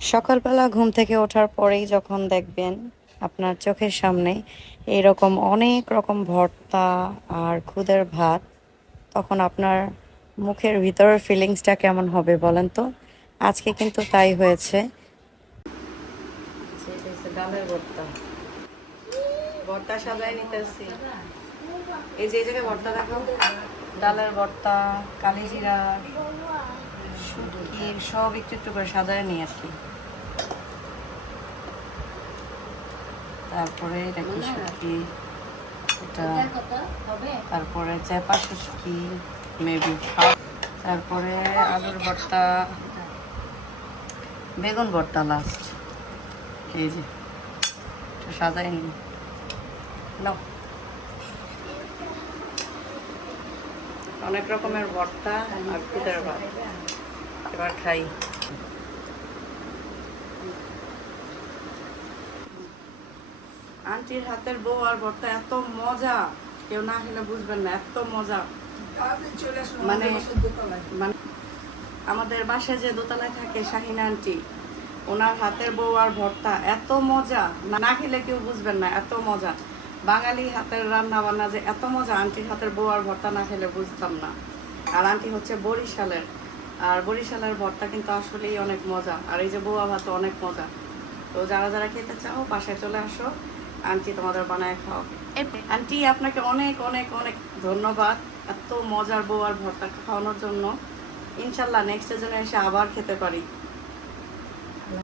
সকালবেলা ঘুম থেকে ওঠার পরেই যখন দেখবেন আপনার চোখের সামনে এরকম অনেক রকম ভর্তা আর খুদের ভাত, তখন আপনার মুখের ভিতরের ফিলিংসটা কেমন হবে বলেন তো? আজকে কিন্তু তাই হয়েছে। ডালের ভর্তা। ভর্তা নিতেছি। এই যে এই জায়গায় ভর্তা দেখো। ডালের ভর্তা কালিজিরা সব একটু একটু করে সাজায় নিয়ে আসি তারপরে এটা কি শুটকি এটা তারপরে চেপা শুটকি মেবি তারপরে আলুর ভর্তা বেগুন ভর্তা লাস্ট এই যে একটু সাজাই নি নাও। অনেক রকমের ভর্তা আর খুদের ভাত। এবার খাই। আন্টির হাতের বউ আর ভর্তা এত মজা। কেউ না খেলে বুঝবেন না এত মজা। মানে মানে আমাদের বাসায় যে দোতলায় থাকে শাহিনা আন্টি ওনার হাতের বউ আর ভর্তা এত মজা। না খেলে কেউ বুঝবেন না এত মজা। বাঙালি হাতের রান্না বান্না যে এত মজা আন্টির হাতের বউ আর ভর্তা না খেলে বুঝতাম না। আর আন্টি হচ্ছে বরিশালের, আর বরিশালের ভর্তা কিন্তু আসলেই অনেক মজা, আর এই যে বউয়া ভাত অনেক মজা। তো যারা যারা খেতে চাও, বাসায় চলে আসো, আন্টি তোমাদের বানায় খাও আন্টি, আপনাকে অনেক অনেক অনেক ধন্যবাদ এত মজার বউ আর ভর্তা খাওয়ানোর জন্য। ইনশাল্লাহ নেক্সট যেন এসে আবার খেতে পারি।